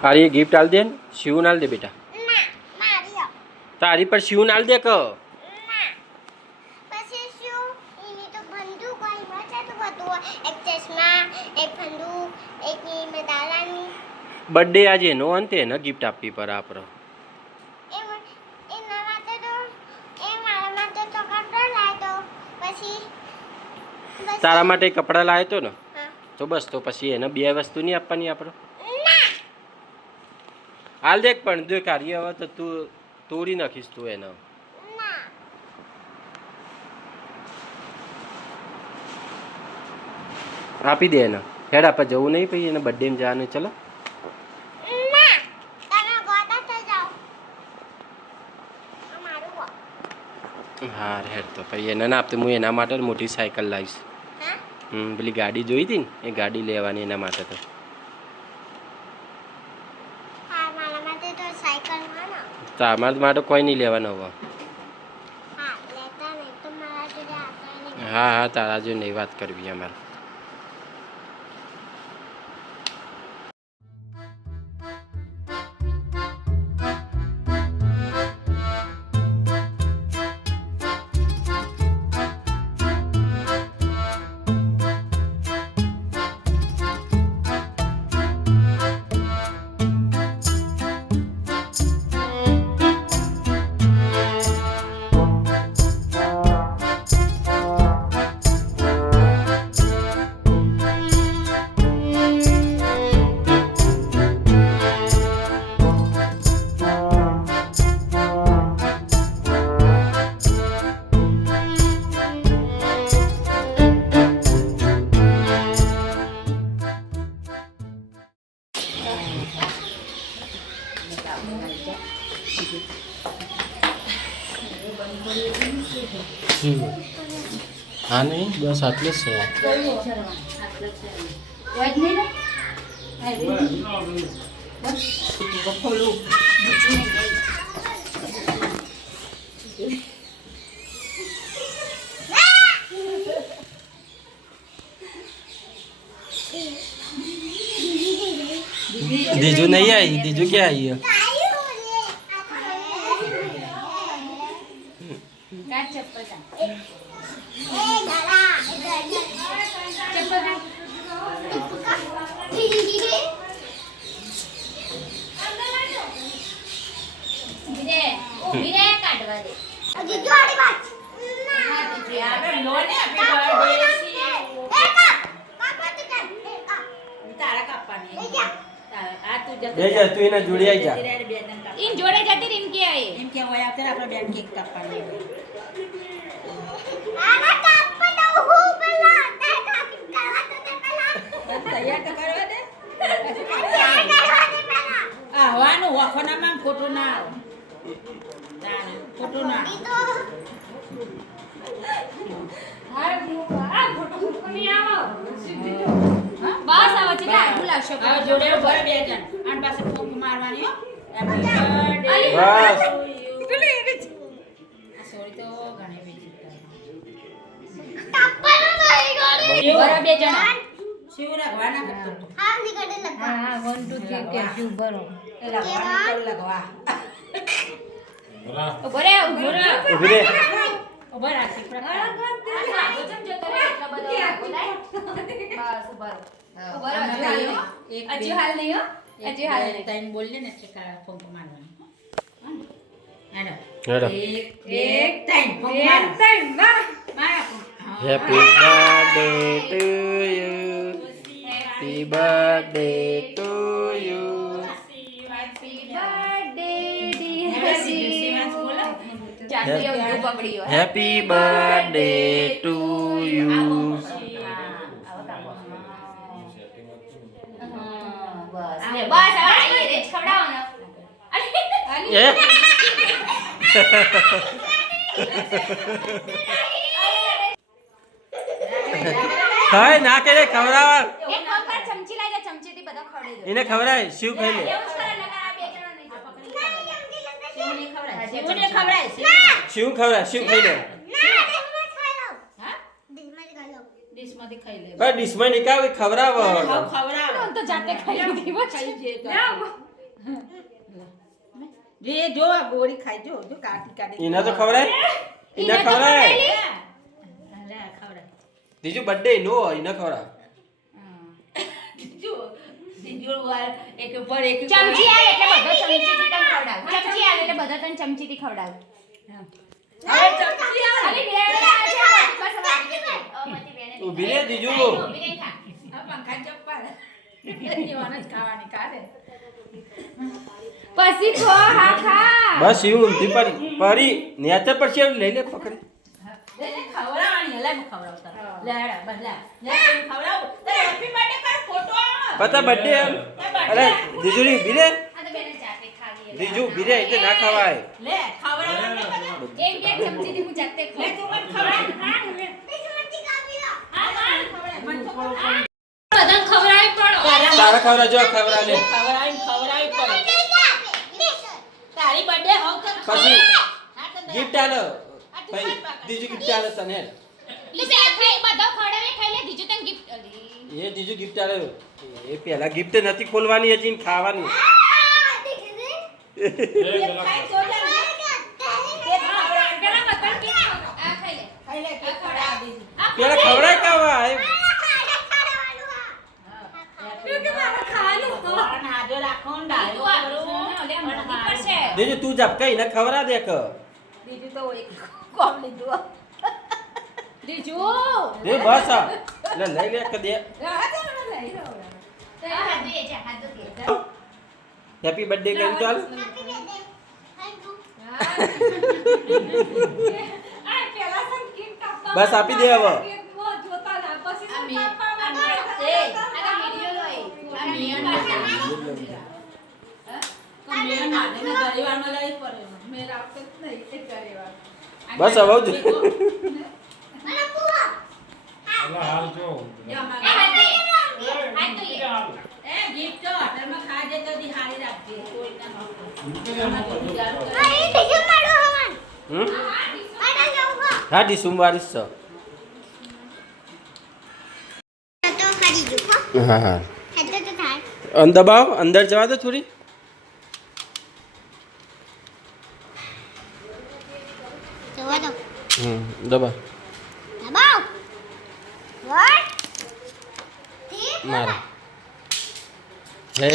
अरे गिफ्ट आल दे शिव नाल दे बेटा तारी पर शिव नाल दे क बर्थडे आज एनो अंते न गिफ्ट आपी पर आप तारा माटे कपड़ा लाए तो न तो बस तो पछी एने बे वस्तु नहीं आपवानी आपरो हाल देख पण जो कार्य हवे तो तू तोड़ी नाखीश तू एने आपी दे एने हेड आप जवू नहीं पई एने बर्थडे में जाने चलो हाँ हेड तो पई एने ना आपते मुझे एना माटे मोटी साइकिल लावीश पेली गाड़ी जोई थी ने ए गाड़ी लेवानी एना माटे तो તમાર માટે કોઈ નહીં લેવાનો હવે હા હા તારા જો નહીં વાત કરવી અમારે हाँ नहीं बस आटले से दीजू नहीं आई दीजू क्या आई है तू इना जोड़ी आई जा इन जोड़े जाते इनके आए इनके वो आकर अपना बेन केक कापने आना काप दो हु पहला तैयार तो करवा दे तैयार करवा दे पहला आवानो वखना में फोटो ना फोटो ना नहीं आओ बस आवा છે ને બોલાવશો આ જોડે ઉભા બે જણ આન પાસે ફૂંક મારવાની હો હેપી બર્થડે બસ સોરી તો ઘણી બીજી તાપવાનો નહીં ગોરી બરા બે જણ શિવ લગવાના કરતો હા નીકળે લગવા હા 1 2 3 કે શિવ ભરો લગવાના કર લગવા ઉભરે ઉભરે ઉભી રે ઉભા રાખી પ્રકાર વચન જો કરે એટલા બધા બોલાય બસ ઉભરો ઉભરો હજુ હાલ નહીં હો હજુ હાલ નહીં ટાઈમ બોલને ને એટલે ફોંક મારવાની હેડો હેડો એક ટાઈમ ફોંક માર ટાઈમ માર Happy birthday to you Happy birthday to you Happy birthday dear Shiv બોલો જાતે એવું પકડી હોય Happy birthday to you બસ લે બસ હવે આઈએ રે ખવડાવો ને એ ખાય ના કે ખવડાવા એક વખત ચમચી લઈ જા ચમચીથી બધા ખવડાવી દો એને ખવડાય શિવ ખાઈ લે એવું કરે નકર આ બે જણા નહીં પકડી શિવને ખવડાય શિવ ખવડાય શિવ ખાઈ લે હા ડીશમાંથી ખાઈ લે પણ ડિશમાં નિકાવ ખવડાવો ખવડાવ તો જાતે ખાઈ લીધી બસ ખાઈ જે તો જે જો આ ગોળી ખાઈ જો જો કાટી કાટી એના તો ખવડાય એના ખવડાય લે ખવડાય દીજુ બર્થડે નો એના ખવડાય જો દીજો વાર એક ઉપર એક ચમચી આલે એટલે બધો ચમચીથી તને ખવડાવ. ચમચી આલે એટલે બધો તને ચમચીથી ખવડાવ. હવે ચમચી આવે ખાલી બે વાર આ છે, બસ હવે આવી જશે. મતી બેને ઊભી રે દીજુ. ઊભી રહી ખા. આ પંખા ચપ્પલ જીવાન જ ખાવાની કાઢે પછી ખો હા ખા. બસ એવું ઊંધી પરી નેચર પર છે લઈ લે પકડી એને ખવડાવવાની હલા હું ખવડાવતા લે હેડા બસ લે લે તું ખવડાવ તે હેપી બર્થડે કર ફોટો આવે પતા બર્થડે અરે દીજુની ઊભી રે આ તો બેને જાતે ખાવી. દીજુ ઊભી રે એટલે ના ખવાય લે ખવડાવવાની એક બે ચમચીથી હું જાતે લે ખાઉં. તું મને ખવડાવ હા લે ખવડાવ મને તો બધાને ખવડાવી પડો. તારા ખવડા જો ખવડા લે ખવડાવી પડે તારી બર્થડે હોવ તો પછી ગિફ્ટ આલો ભાઈ દીજુ ગિફ્ટ આલો તને લે બે ખાઈ બધો ખવડાવે ખાઈ લે દીજુ તને ગિફ્ટ અલી. એ દીજુ ગિફ્ટ આલો એ પહેલા ગિફ્ટ નથી ખોલવાની હજી ને ખાવાની ખાઈ તો લે કે ખવડાવ પેલા બતન કે આ ખાઈ લે. ખાઈ લે કે ખવડાવ દીધી પેલા ખવડાય કાવા ભગવાન હાજો રાખો ને ડાયો કરો લે મોટી પડશે. દીજુ તું જપ કઈ ને ખવડા દે કે બીજું તો એક કોમ લીધું દીજુ દે બસ આ લે લઈ લે કે દે હાથ ધોઈએ જા, હાથ ધોઈએ. હેપી બર્થડે કરી ચાલ બસ આપી દે હવે આ વિડિયો લો એ. આ મિયન પાસે. કમિયન માટે ને ગરીવારમાં લઈ પડે મેં રાખતો જ નહીં એ ગરીવાર બસ હવે જ હાલ જો એ હાથ ધોઈએ. હાથ ધોઈએ. એ ગિફ્ટ તો હોટલમાં ખાજે તો દી હારી રાખજે કોઈ ના હમ હા દી સોમવારી છે હા હા દબાવ અંદર જવા દો થોડી દબા મારા હે